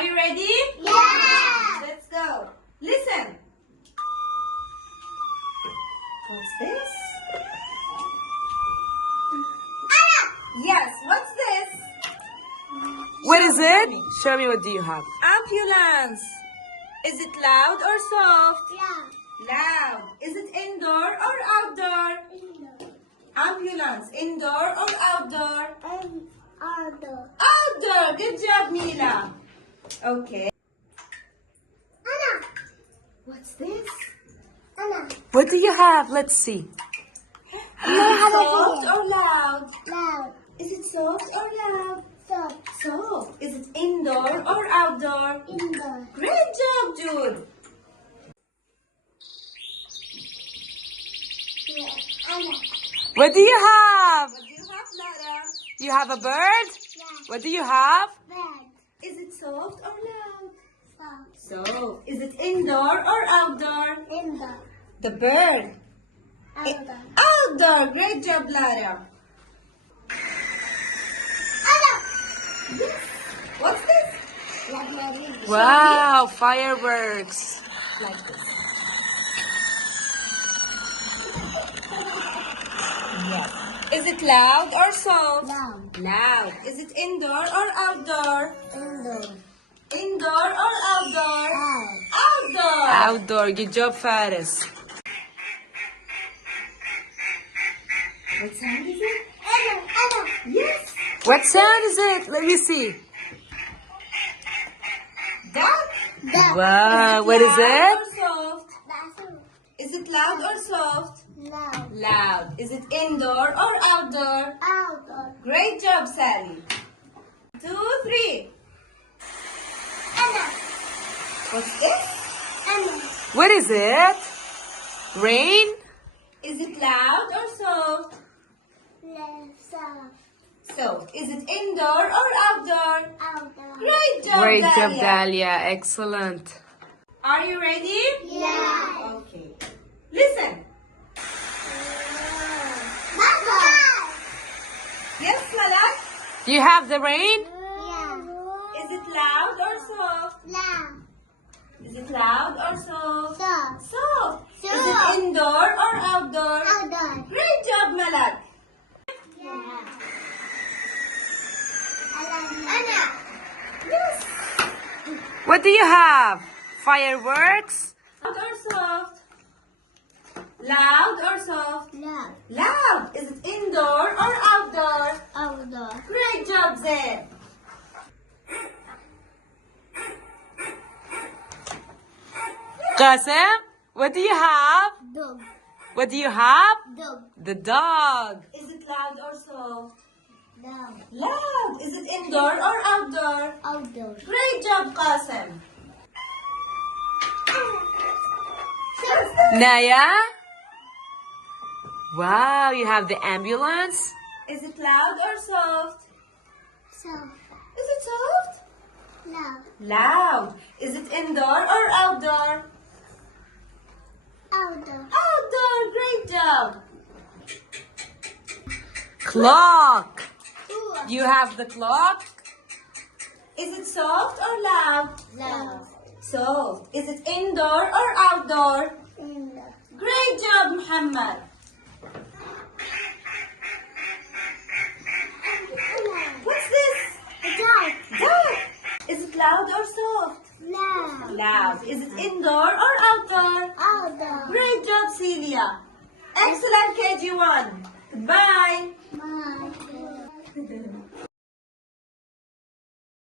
Are you ready? Yeah! Let's go. Listen. What's this? Yes, what's this? What is it? Show me, what do you have? Ambulance. Is it loud or soft? Yeah. Loud. Is it indoor or outdoor? Indoor. Ambulance. Indoor or outdoor? Outdoor. Outdoor. Good job, Mila. Okay. Anna. What's this? Anna. What do you have? Let's see. Is it soft or loud? Loud. Is it soft or loud? Soft. Soft. Is it indoor or outdoor? Indoor. Great job, Jude. Yeah. Anna. What do you have? What do you have, Lara? You have a bird? Yeah. What do you have? Bed. Is it soft or loud? Soft. Soft. Is it indoor or outdoor? Indoor. The bird. Outdoor. Outdoor. Great job, Lara. Anna. What's this? Like Wow, fireworks. Like this. Yes. Is it loud or soft? Loud. Loud. Is it indoor or outdoor? Indoor. Indoor or outdoor? Out. Outdoor. Outdoor. Good job, Faris. What sound is it? Anna. Anna. Yes. What sound is it? Let me see. Duck. Duck. Wow, what is Loud it? or soft? That's Is it loud or soft? loud. Loud. Is it indoor or outdoor? Outdoor. Great job, Sally. 2, 3. Anna. What's this? Anna. What is it? Rain? Is it loud or soft? Soft. Soft. Is it indoor or outdoor? Outdoor. Great job, Great job, Dahlia. Dahlia. Excellent. Are you ready? Yeah. Okay. Listen. Mama. Yes, Malak? Do you have the rain? Yeah. Is it loud or soft? Loud. Is it loud or soft? Soft. Soft. Is Soft. it indoor or outdoor? Outdoor. Great job, Malak. Yeah. Anna. Yes. What do you have? Fireworks? Loud or soft? Loud or soft? Loud. Loud. Is it indoor or outdoor? Outdoor. Great job, Zaid. Qasim? What do you have? Dog. What do you have? Dog. The dog. Is it loud or soft? Loud. Loud. Is it indoor or outdoor? Outdoor. Great job, Qasim. Naya? Wow, you have the ambulance? Is it loud or soft? Soft. Is it soft? Loud. Loud. Is it indoor or outdoor? Outdoor. Outdoor. Great job. Clock. You have the clock? Is it soft or loud? Loud. Soft. Is it indoor or outdoor? Indoor. Great job, Muhammad. What's this? Dog. Duck. Is it loud or soft? Loud. Loud. Is it indoor or outdoor? Outdoor. Great job, Celia. Excellent KG1. Goodbye. Bye.